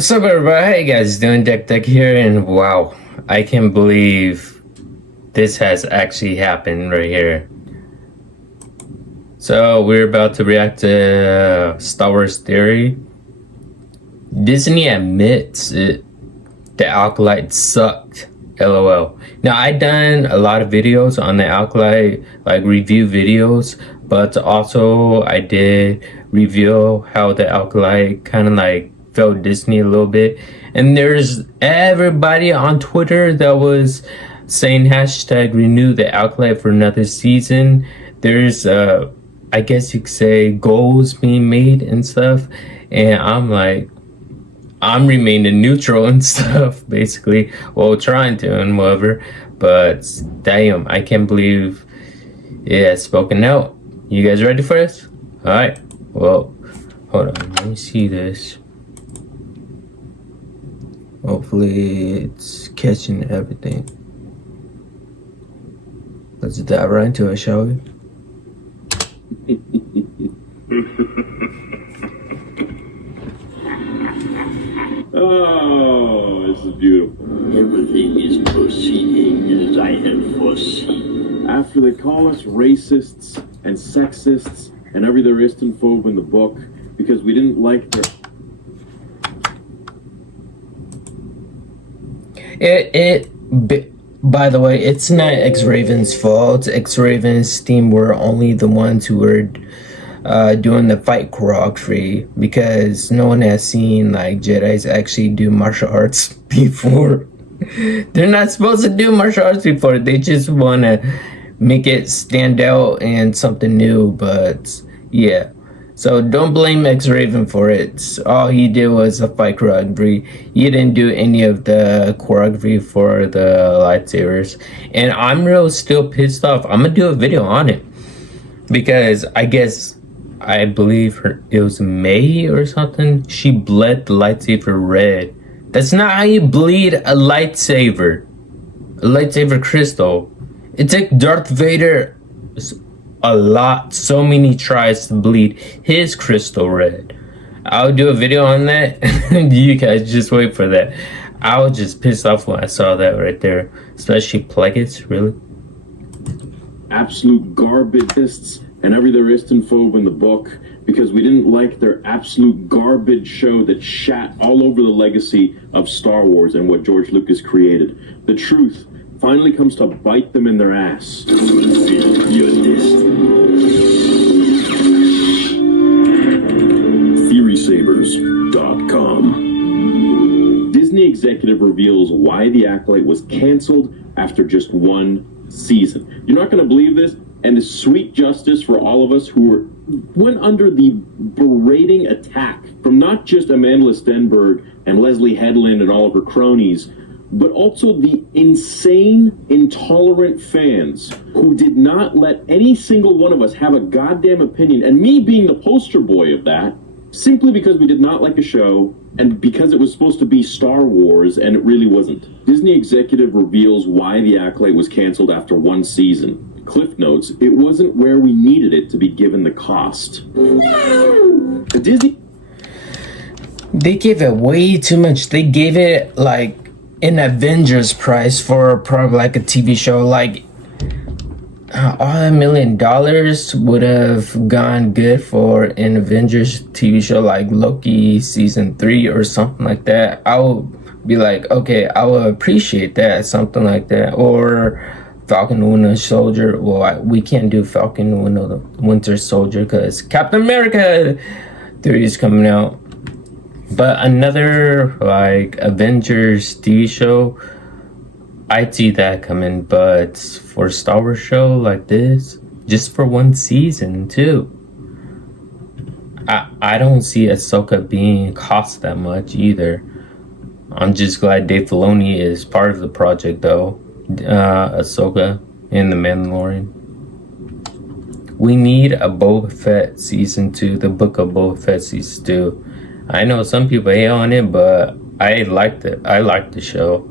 What's up, everybody? How you guys doing? Deck here, and wow, I can't believe this has actually happened right here. So we're about to react to Star Wars Theory. Disney admits the Acolyte sucked. LOL. Now I done a lot of videos on the Acolyte, like review videos, but also I did reveal how the Acolyte kind of like failed Disney a little bit. And there's everybody on Twitter that was saying hashtag renew the Acolyte for another season. There's I guess you could say goals being made and stuff, and I'm like, I'm remaining neutral and stuff, basically. Well, trying to and whatever. But damn, I can't believe it has spoken out. You guys ready for this? Alright. Well, hold on. Let me see this. Hopefully it's catching everything. Let's dive right into it, shall we? Oh, this is beautiful. Everything is proceeding as I had foreseen. After they call us racists and sexists and every there is phobe in the book because we didn't like their... By the way, it's not X-Raven's fault. X-Raven's team were only the ones who were doing the fight choreography, because no one has seen like Jedis actually do martial arts before. They're not supposed to do martial arts before. They just want to make it stand out and something new. But yeah, so don't blame X-Raven for it. All he did was a fight choreography. He didn't do any of the choreography for the lightsabers. And I'm still pissed off. I'm gonna do a video on it, because I believe it was May or something. She bled the lightsaber red. That's not how you bleed a lightsaber. A lightsaber crystal. It took Darth Vader so many tries to bleed his crystal red. I'll do a video on that. You guys just wait for that. I was just pissed off when I saw that right there. Especially Plagueis, really. absolute garbage and every there is phobe in the book because we didn't like their absolute garbage show that shat all over the legacy of Star Wars and what George Lucas created. The truth finally comes to bite them in their ass. TheorySabers.com. Disney executive reveals why The Acolyte was canceled after just one season. You're not going to believe this, and the sweet justice for all of us who went under the berating attack from not just Amanda Stenberg and Leslie Headland and all of her cronies, but also the insane, intolerant fans who did not let any single one of us have a goddamn opinion, and me being the poster boy of that, simply because we did not like a show and because it was supposed to be Star Wars and it really wasn't. Disney executive reveals why The Acolyte was canceled after one season. Cliff notes, it wasn't where we needed it to be given the cost. They gave it way too much. They gave it like an Avengers price for probably like a TV show. Like all $1 million would have gone good for an Avengers TV show like Loki season 3 or something like that. I would be like, okay, I would appreciate that, something like that. Or Falcon and Winter Soldier. Well, we can't do Falcon and Winter Soldier because Captain America theory is coming out. But another like Avengers TV show, I'd see that coming. But for a Star Wars show like this, just for one season too, I don't see Ahsoka being cost that much either. I'm just glad Dave Filoni is part of the project though. Ahsoka and the Mandalorian. We need a Boba Fett season 2, the Book of Boba Fett season 2. I know some people hate on it, but I liked it. I liked the show.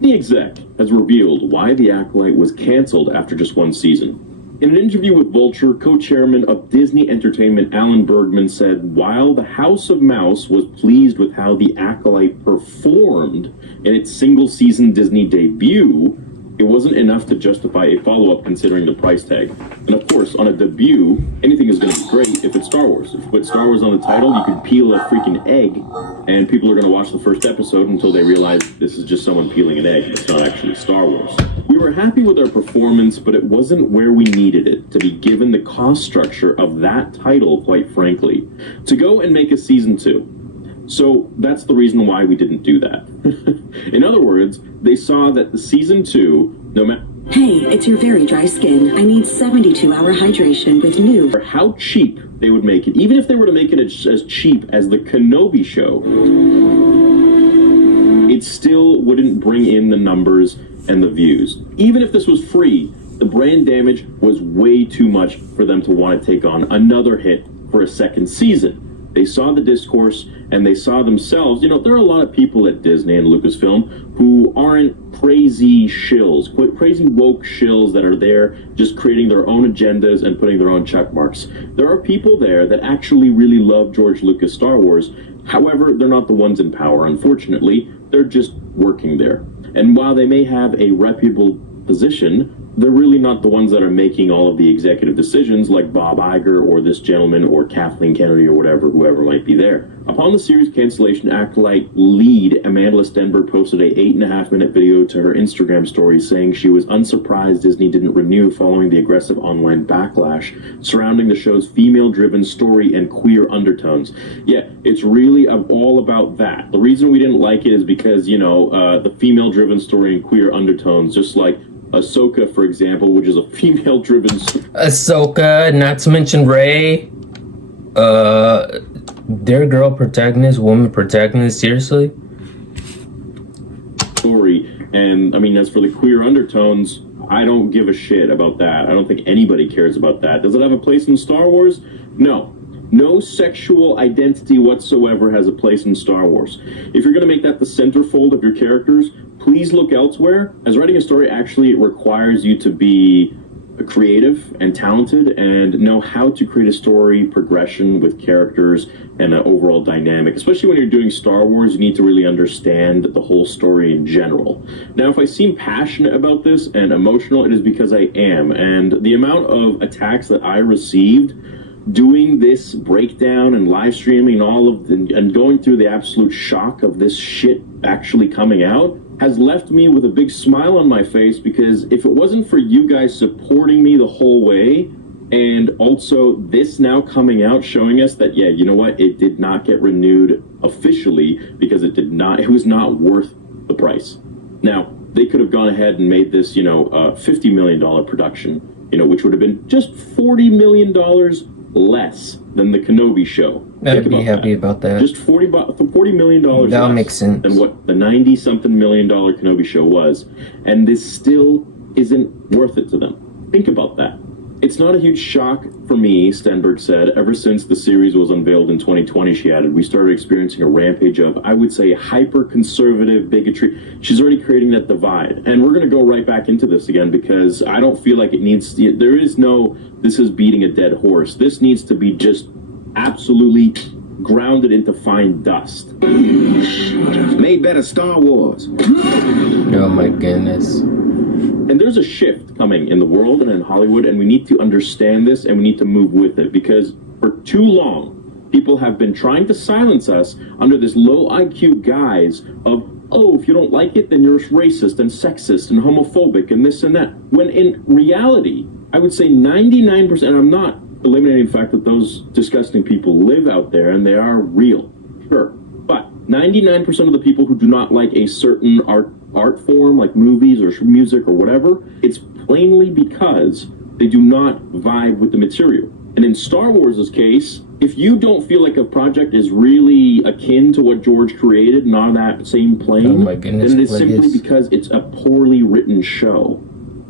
The exec has revealed why The Acolyte was canceled after just one season. In an interview with Vulture, co-chairman of Disney Entertainment Alan Bergman said, while the House of Mouse was pleased with how The Acolyte performed in its single-season Disney debut, it wasn't enough to justify a follow-up considering the price tag. And of course, on a debut, anything is going to be great if it's Star Wars. If you put Star Wars on the title, you could peel a freaking egg, and people are going to watch the first episode until they realize this is just someone peeling an egg. It's not actually Star Wars. We were happy with our performance, but it wasn't where we needed it to be given the cost structure of that title, quite frankly, to go and make a season 2. So that's the reason why we didn't do that. In other words, they saw that the season 2, no matter Hey, it's your very dry skin. I need 72-hour hydration with new. how cheap they would make it, even if they were to make it as cheap as the Kenobi show, it still wouldn't bring in the numbers and the views. Even if this was free, the brand damage was way too much for them to want to take on another hit for a second season. They saw the discourse and they saw themselves. You know, there are a lot of people at Disney and Lucasfilm who aren't crazy shills, crazy woke shills that are there just creating their own agendas and putting their own check marks. There are people there that actually really love George Lucas Star Wars. However, they're not the ones in power, unfortunately. They're just working there. And while they may have a reputable position, they're really not the ones that are making all of the executive decisions like Bob Iger or this gentleman or Kathleen Kennedy or whatever, whoever might be there. Upon the series cancellation, Acolyte lead Amanda Stenberg posted a 8.5-minute video to her Instagram story saying she was unsurprised Disney didn't renew following the aggressive online backlash surrounding the show's female-driven story and queer undertones. Yeah, it's really all about that. The reason we didn't like it is because, you know, the female-driven story and queer undertones, just like Ahsoka, for example, which is a female-driven Ahsoka, not to mention Rey. Their girl protagonist, woman protagonist, seriously? story. And, I mean, as for the queer undertones, I don't give a shit about that. I don't think anybody cares about that. Does it have a place in Star Wars? No. No sexual identity whatsoever has a place in Star Wars. If you're going to make that the centerfold of your characters, please look elsewhere, as writing a story actually requires you to be creative and talented and know how to create a story progression with characters and an overall dynamic. Especially when you're doing Star Wars, you need to really understand the whole story in general. Now, if I seem passionate about this and emotional, it is because I am. And the amount of attacks that I received doing this breakdown and live streaming and going through the absolute shock of this shit actually coming out has left me with a big smile on my face, because if it wasn't for you guys supporting me the whole way, and also this now coming out showing us that, yeah, you know what, it did not get renewed officially because it was not worth the price. Now, they could have gone ahead and made this, $50 million production, which would have been just $40 million less than the Kenobi show. I'd be happy about that. Just $40 million that less makes sense than what the $90-something million Kenobi show was. And this still isn't worth it to them. Think about that. It's not a huge shock for me, Stenberg said. Ever since the series was unveiled in 2020, she added, we started experiencing a rampage of, I would say, hyper-conservative bigotry. She's already creating that divide. And we're going to go right back into this again, because I don't feel like it needs... There is no, this is beating a dead horse. This needs to be just absolutely grounded into fine dust. Made better Star Wars. Oh my goodness. And there's a shift coming in the world and in Hollywood, and we need to understand this and we need to move with it, because for too long, people have been trying to silence us under this low IQ guise of, oh, if you don't like it, then you're racist and sexist and homophobic and this and that. When in reality, I would say 99%, and I'm not eliminating the fact that those disgusting people live out there and they are real, sure. But 99% of the people who do not like a certain art form, like movies or music or whatever, it's plainly because they do not vibe with the material. And in Star Wars' case, if you don't feel like a project is really akin to what George created, not on that same plane, oh my goodness, then it is simply because it's a poorly written show.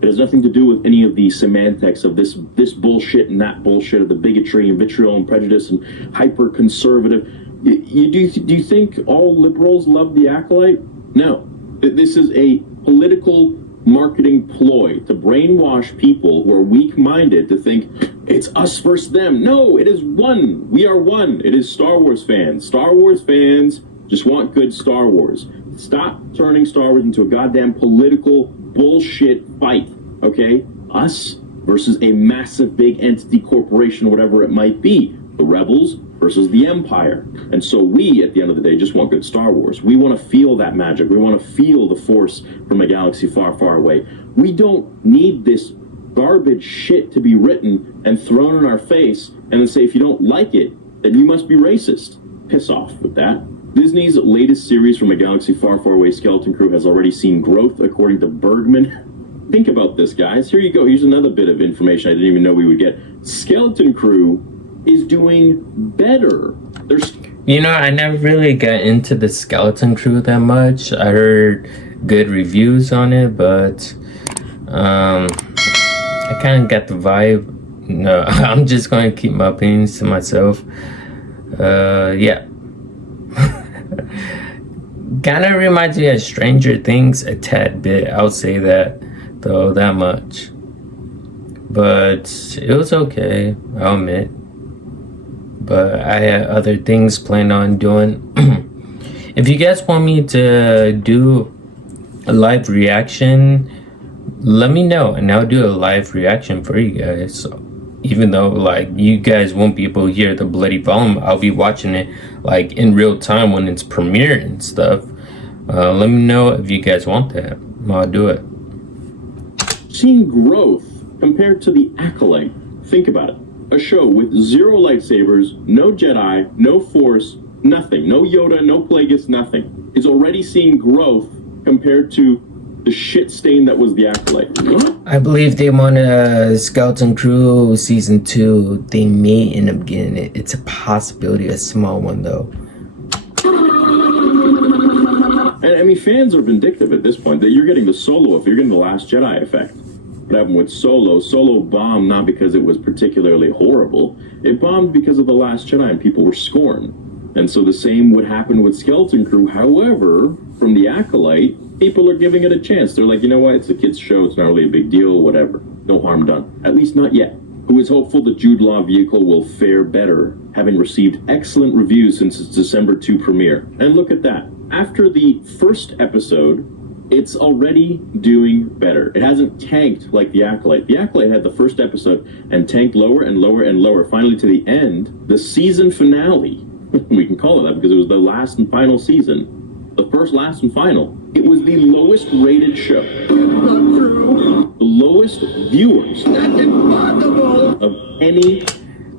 It has nothing to do with any of the semantics of this bullshit and that bullshit of the bigotry and vitriol and prejudice and hyper-conservative. Do you think all liberals love The Acolyte? No. This is a political marketing ploy to brainwash people who are weak-minded to think it's us versus them. No, it is one. We are one. It is Star Wars fans. Star Wars fans just want good Star Wars. Stop turning Star Wars into a goddamn political bullshit fight, okay? Us versus a massive big entity, corporation, whatever it might be. The Rebels versus the Empire. And so we, at the end of the day, just want good Star Wars. We want to feel that magic. We want to feel the Force from a galaxy far, far away. We don't need this garbage shit to be written and thrown in our face and then say, if you don't like it, then you must be racist. Piss off with that. Disney's latest series from a galaxy far, far away, Skeleton Crew, has already seen growth, according to Bergman. Think about this, guys. Here you go. Here's another bit of information I didn't even know we would get. Skeleton Crew is doing better. You know, I never really got into the Skeleton Crew that much. I heard good reviews on it, but I kind of got the vibe. No, I'm just going to keep my opinions to myself. Yeah. Kind of reminds me of Stranger Things a tad bit. I'll say that, though, that much. But it was okay, I'll admit. But I had other things planned on doing. If you guys want me to do a live reaction, let me know and I'll do a live reaction for you guys. So, even though like you guys won't be able to hear the bloody volume, I'll be watching it like in real time when it's premiering and stuff. Let me know if you guys want that. I'll do it. Seeing growth compared to the Acolyte. Think about it. A show with 0 lightsabers, no Jedi, no Force, nothing. No Yoda, no Plagueis, nothing. Is already seeing growth compared to the shit stain that was the Acolyte. I believe they want a Skeleton Crew season 2. They may end up getting it. It's a possibility, a small one though. And I mean, fans are vindictive at this point that you're getting the Solo, if you're getting the Last Jedi effect. What happened with Solo? Solo bombed not because it was particularly horrible. It bombed because of the Last Jedi and people were scorned. And so the same would happen with Skeleton Crew. However, from the Acolyte, people are giving it a chance. They're like, you know what? It's a kid's show. It's not really a big deal. Whatever. No harm done. At least not yet. Who is hopeful the Jude Law vehicle will fare better, having received excellent reviews since its December 2 premiere. And look at that. After the first episode, it's already doing better. It hasn't tanked like the Acolyte. The Acolyte had the first episode and tanked lower and lower and lower. Finally, to the end, the season finale. We can call it that because it was the last and final season. The first, last, and final. It was the lowest rated show. The lowest viewers of any.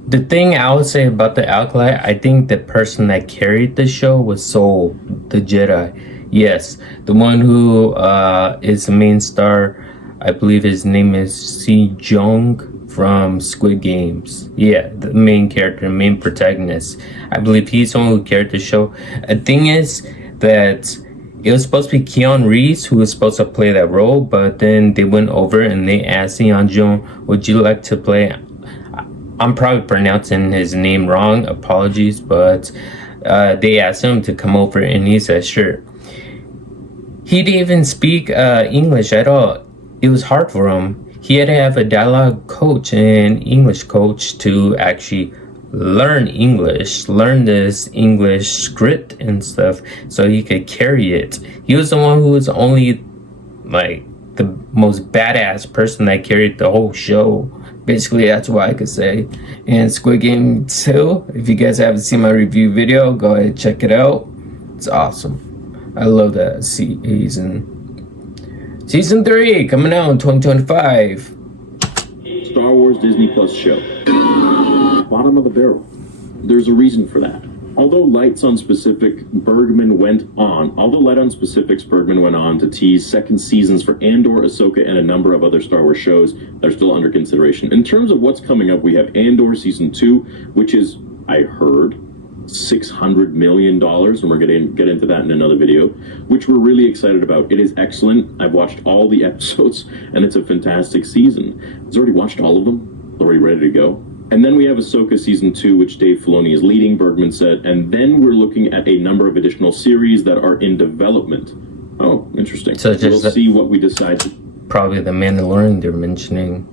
The thing I would say about the Acolyte, I think the person that carried the show was Soul, the Jedi. Yes, the one who is the main star. I believe his name is Si Jong from Squid Games. Yeah, the main character, the main protagonist. I believe he's the one who carried the show. The thing is that it was supposed to be Keanu Reeves who was supposed to play that role, but then they went over and they asked Si Jong, would you like to play? I'm probably pronouncing his name wrong, apologies, but they asked him to come over and he said sure. He didn't even speak English at all. It was hard for him. He had to have a dialogue coach and English coach to actually learn English, learn this English script and stuff so he could carry it. He was the one who was only like the most badass person that carried the whole show. Basically, that's what I could say. And Squid Game 2, if you guys haven't seen my review video, go ahead and check it out. It's awesome. I love that season. Season 3 coming out in 2025. Star Wars Disney Plus show. Bottom of the barrel. There's a reason for that. Although Light on Specifics, Bergman went on to tease second seasons for Andor, Ahsoka, and a number of other Star Wars shows that are still under consideration. In terms of what's coming up, we have Andor Season 2, which is, I heard, $600 million, and we're going to get into that in another video, which we're really excited about. It is excellent. I've watched all the episodes, and it's a fantastic season. He's already watched all of them, already ready to go. And then we have Ahsoka Season 2, which Dave Filoni is leading, Bergman said, and then we're looking at a number of additional series that are in development. Oh, interesting. So we'll see what we decide. probably the Mandalorian they're mentioning.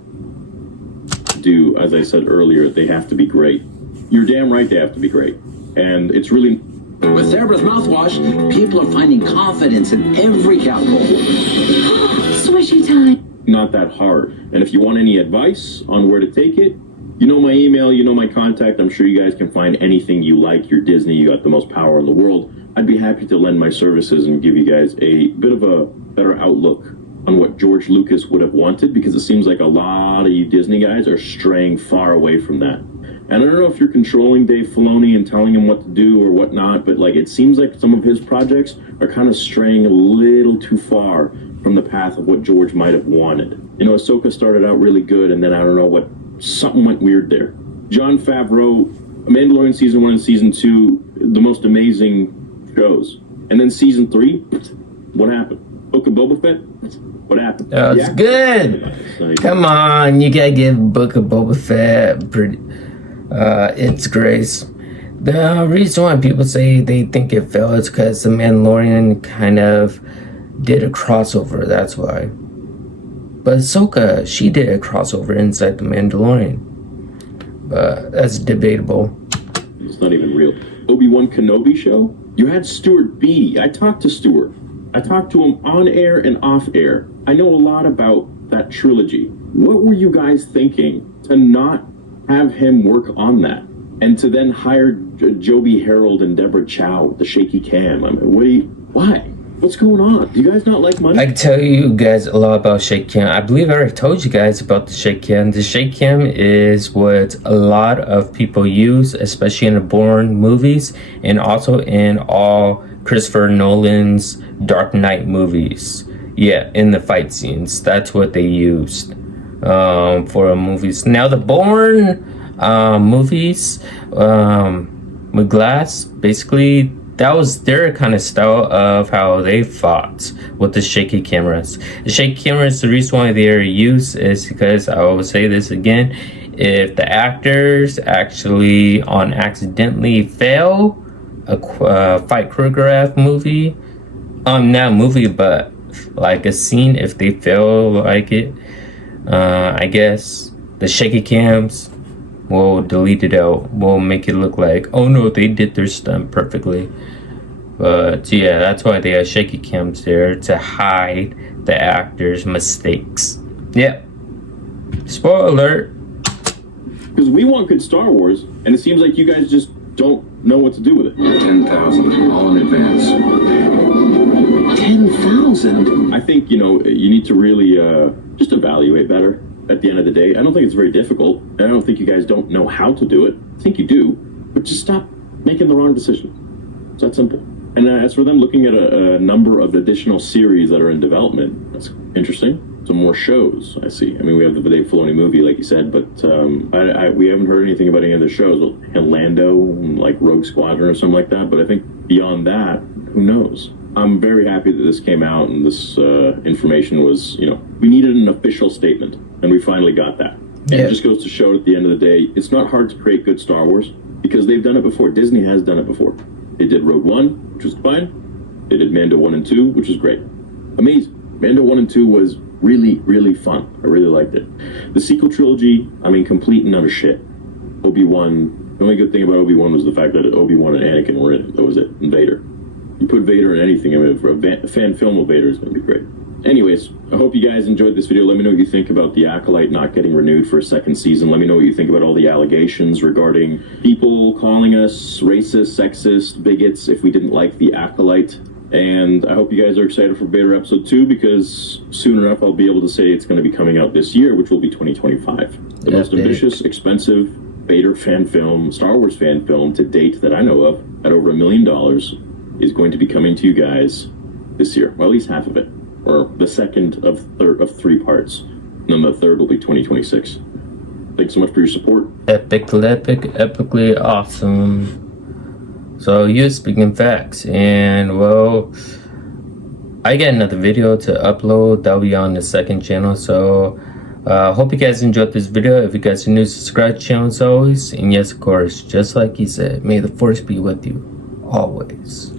Do, as I said earlier, they have to be great. You're damn right they have to be great. And it's really... With Cerebrus mouthwash, people are finding confidence in every capital. Swishy time. not that hard. And if you want any advice on where to take it, you know my email, you know my contact. I'm sure you guys can find anything you like. You're Disney, you got the most power in the world. I'd be happy to lend my services and give you guys a bit of a better outlook on what George Lucas would have wanted, because it seems like a lot of you Disney guys are straying far away from that. And I don't know if you're controlling Dave Filoni and telling him what to do or whatnot, but like it seems like some of his projects are kind of straying a little too far from the path of what George might have wanted. You know, Ahsoka started out really good, and then I don't know what, something went weird there. Jon Favreau, Mandalorian Season 1 and Season 2, the most amazing shows. And then Season 3, what happened? Book of Boba Fett? What happened? That was good. Come on, you gotta give Book of Boba Fett its grace. The reason why people say they think it fell is because the Mandalorian kind of did a crossover, that's why. But Ahsoka, she did a crossover inside the Mandalorian. But that's debatable. It's not even real. Obi-Wan Kenobi show? You had Stuart Beattie. I talked to Stuart. I talked to him on air and off air. I know a lot about that trilogy. What were you guys thinking to not have him work on that? And to then hire Joby Harold and Deborah Chow with the shaky cam? I mean, why? What's going on? Do you guys not like money? I can tell you guys a lot about shake cam. I believe I already told you guys about the shake cam. The shake cam is what a lot of people use, especially in the Bourne movies and also in all Christopher Nolan's Dark Knight movies. Yeah, in the fight scenes. That's what they used for movies. Now the Bourne movies with Glass, basically that was their kind of style of how they fought with the shaky cameras. The shaky cameras, the reason why they are used is because, I will say this again, if the actors actually accidentally fail a fight choreograph movie, not a movie, but like a scene, if they fail like it, I guess the shaky cams will delete it out, will make it look like, oh no, they did their stunt perfectly. But yeah, that's why they have shaky cams there, to hide the actors' mistakes. Yep. Spoiler alert. Because we want good Star Wars, and it seems like you guys just don't know what to do with it. 10,000, all in advance. 10,000? I think, you know, you need to really just evaluate better at the end of the day. I don't think it's very difficult, and I don't think you guys don't know how to do it. I think you do, but just stop making the wrong decision. It's that simple. And as for them looking at a number of additional series that are in development, that's interesting. Some more shows, I see. I mean, we have the Dave Filoni movie, like you said, but we haven't heard anything about any other shows. Well, Lando, like Rogue Squadron or something like that, but I think beyond that, who knows? I'm very happy that this came out and this information was, you know, we needed an official statement, and we finally got that. And it just goes to show at the end of the day, it's not hard to create good Star Wars, because they've done it before. Disney has done it before. They did Rogue One, which was fine. They did Mando 1 and 2, which was great. Amazing. Mando 1 and 2 was really, really fun. I really liked it. The sequel trilogy, I mean, complete and utter shit. Obi-Wan, the only good thing about Obi-Wan was the fact that Obi-Wan and Anakin were in it. That was it. And Vader. You put Vader in anything, I mean, for a fan film of Vader is going to be great. Anyways, I hope you guys enjoyed this video. Let me know what you think about the Acolyte not getting renewed for a second season. Let me know what you think about all the allegations regarding people calling us racist, sexist, bigots if we didn't like the Acolyte. And I hope you guys are excited for Vader Episode 2, because soon enough I'll be able to say it's going to be coming out this year, which will be 2025. The most ambitious, expensive Vader fan film, Star Wars fan film to date that I know of, at over $1 million, is going to be coming to you guys this year. Well, at least half of it. Or the second of 3 parts. And then the third will be 2026. Thanks so much for your support. Epically awesome. So, you speaking facts. And, well, I got another video to upload. That'll be on the second channel. So, hope you guys enjoyed this video. If you guys are new, subscribe to the channel as always. And yes, of course, just like he said, may the force be with you always.